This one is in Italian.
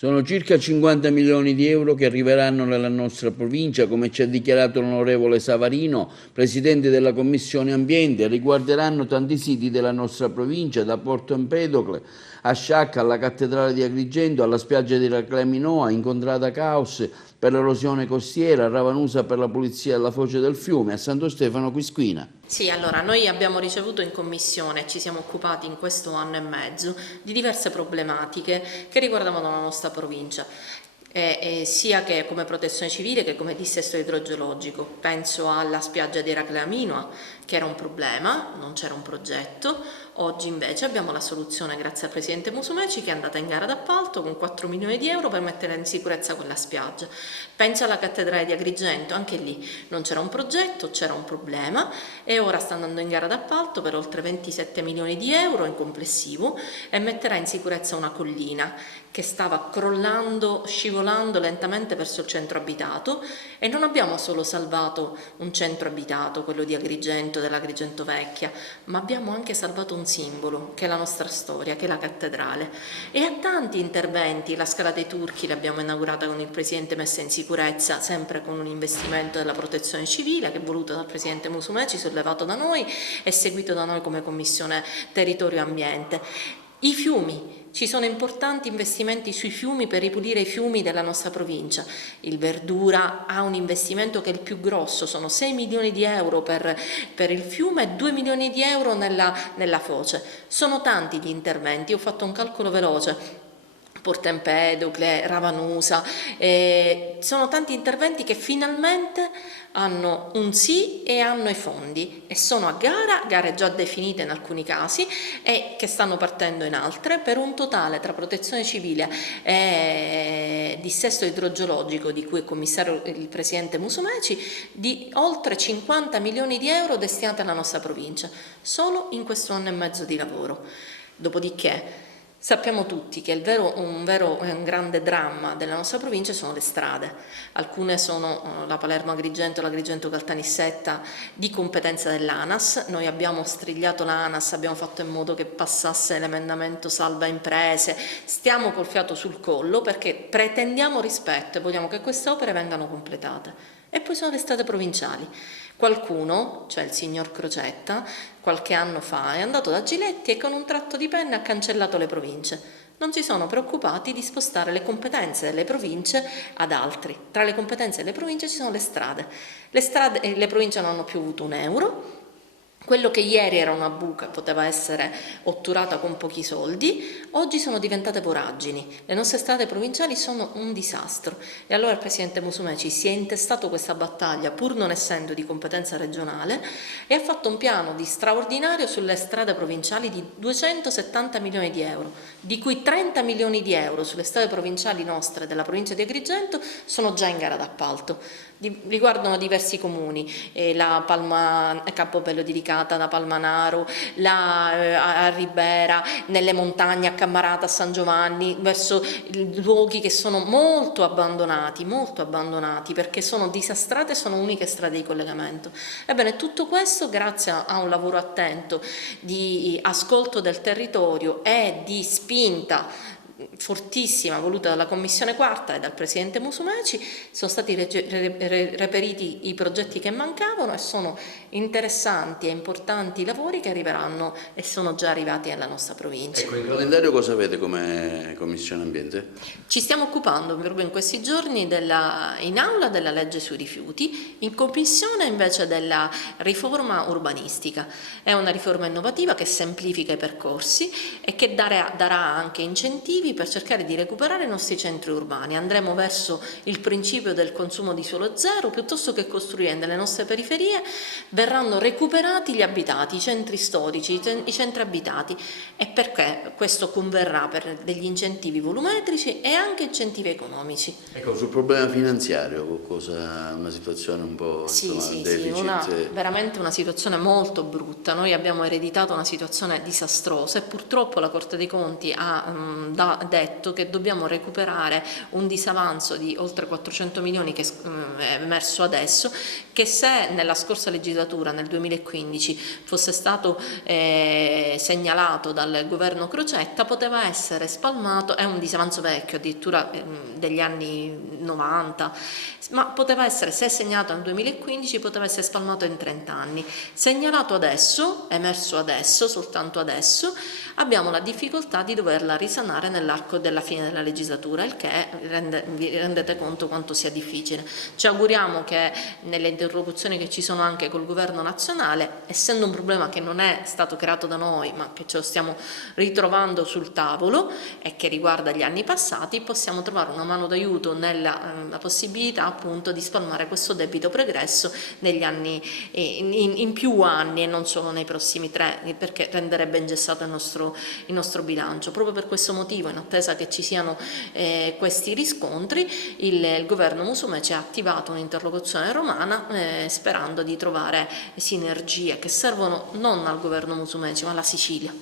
Sono circa 50 milioni di euro che arriveranno nella nostra provincia, come ci ha dichiarato l'onorevole Savarino, Presidente della Commissione Ambiente, e riguarderanno tanti siti della nostra provincia, da Porto Empedocle a Sciacca, alla Cattedrale di Agrigento, alla spiaggia di Racleminoa, Incontrada Caos per l'erosione costiera, a Ravanusa per la pulizia della foce del fiume, a Santo Stefano Quisquina. Sì, allora noi abbiamo ricevuto in commissione, ci siamo occupati in questo anno e mezzo di diverse problematiche che riguardavano la nostra provincia. Sia che come protezione civile che come dissesto idrogeologico. Penso alla spiaggia di Raclaminoa, che era un problema, non c'era un progetto. Oggi invece abbiamo la soluzione grazie al Presidente Musumeci, che è andata in gara d'appalto con 4 milioni di euro per mettere in sicurezza quella spiaggia. Penso alla Cattedrale di Agrigento, anche lì non c'era un progetto, c'era un problema e ora sta andando in gara d'appalto per oltre 27 milioni di euro in complessivo e metterà in sicurezza una collina che stava crollando, scivolando lentamente verso il centro abitato, e non abbiamo solo salvato un centro abitato, quello di Agrigento, dell'Agrigento Vecchia, ma abbiamo anche salvato un simbolo, che è la nostra storia, che è la cattedrale. E a tanti interventi, la Scala dei Turchi l'abbiamo inaugurata con il Presidente, messa in sicurezza, sempre con un investimento della protezione civile, che è voluto dal Presidente Musumeci, sollevato da noi e seguito da noi come Commissione Territorio e Ambiente. I fiumi. Ci sono importanti investimenti sui fiumi per ripulire i fiumi della nostra provincia. Il Verdura ha un investimento che è il più grosso, sono 6 milioni di euro per il fiume e 2 milioni di euro nella foce. Sono tanti gli interventi, ho fatto un calcolo veloce. Porto Empedocle, Ravanusa, sono tanti interventi che finalmente hanno un sì e hanno i fondi e sono a gara, gare già definite in alcuni casi e che stanno partendo in altre, per un totale tra protezione civile e dissesto idrogeologico, di cui è commissario il Presidente Musumeci, di oltre 50 milioni di euro destinati alla nostra provincia, solo in questo anno e mezzo di lavoro. Dopodiché sappiamo tutti che un grande dramma della nostra provincia sono le strade. Alcune sono la Palermo-Agrigento, l'Agrigento-Caltanissetta, di competenza dell'ANAS. Noi abbiamo strigliato l'ANAS, abbiamo fatto in modo che passasse l'emendamento salva imprese. Stiamo col fiato sul collo perché pretendiamo rispetto e vogliamo che queste opere vengano completate. E poi sono le strade provinciali. Qualcuno, cioè il signor Crocetta, qualche anno fa è andato da Giletti e con un tratto di penna ha cancellato le province. Non si sono preoccupati di spostare le competenze delle province ad altri. Tra le competenze delle province ci sono le strade. Le province non hanno più avuto un euro. Quello che ieri era una buca poteva essere otturata con pochi soldi, oggi sono diventate voragini. Le nostre strade provinciali sono un disastro e allora il Presidente Musumeci si è intestato questa battaglia pur non essendo di competenza regionale e ha fatto un piano di straordinario sulle strade provinciali di 270 milioni di euro, di cui 30 milioni di euro sulle strade provinciali nostre della provincia di Agrigento sono già in gara d'appalto. Riguardano diversi comuni, la Palma, Campobello di Licata, la Palmanaro, a Ribera, nelle montagne a Cammarata, a San Giovanni, verso luoghi che sono molto abbandonati perché sono disastrate e sono uniche strade di collegamento. Ebbene, tutto questo grazie a un lavoro attento di ascolto del territorio e di spinta fortissima voluta dalla Commissione Quarta e dal Presidente Musumeci, sono stati reperiti i progetti che mancavano e sono interessanti e importanti lavori che arriveranno e sono già arrivati nella nostra provincia. Ecco, in calendario cosa avete come Commissione Ambiente? Ci stiamo occupando proprio in questi giorni in aula della legge sui rifiuti, in commissione invece della riforma urbanistica. È una riforma innovativa che semplifica i percorsi e che darà anche incentivi per cercare di recuperare i nostri centri urbani. Andremo verso il principio del consumo di suolo zero, piuttosto che costruire nelle nostre periferie verranno recuperati gli abitati, i centri storici, i centri abitati, e perché questo converrà per degli incentivi volumetrici e anche incentivi economici. Ecco, sul problema finanziario, una situazione un po' deficit? Veramente una situazione molto brutta. Noi abbiamo ereditato una situazione disastrosa e purtroppo la Corte dei Conti ha ha detto che dobbiamo recuperare un disavanzo di oltre 400 milioni che è emerso adesso, che se nella scorsa legislatura, nel 2015, fosse stato segnalato dal governo Crocetta, poteva essere spalmato, è un disavanzo vecchio, addirittura degli anni 90, ma poteva essere, se segnalato nel 2015, poteva essere spalmato in 30 anni. Segnalato adesso, emerso adesso, soltanto adesso, abbiamo la difficoltà di doverla risanare nell'arco della fine della legislatura, il che vi rendete conto quanto sia difficile. Ci auguriamo che nelle interlocuzioni che ci sono anche col governo nazionale, essendo un problema che non è stato creato da noi ma che ce lo stiamo ritrovando sul tavolo e che riguarda gli anni passati, possiamo trovare una mano d'aiuto nella la possibilità appunto di spalmare questo debito pregresso negli anni, in più anni e non solo nei prossimi 3, perché renderebbe ingessato il nostro bilancio. Proprio per questo motivo, in attesa che ci siano questi riscontri, il governo Musumeci ha attivato un'interlocuzione romana sperando di trovare sinergie che servono non al governo Musumeci ma alla Sicilia.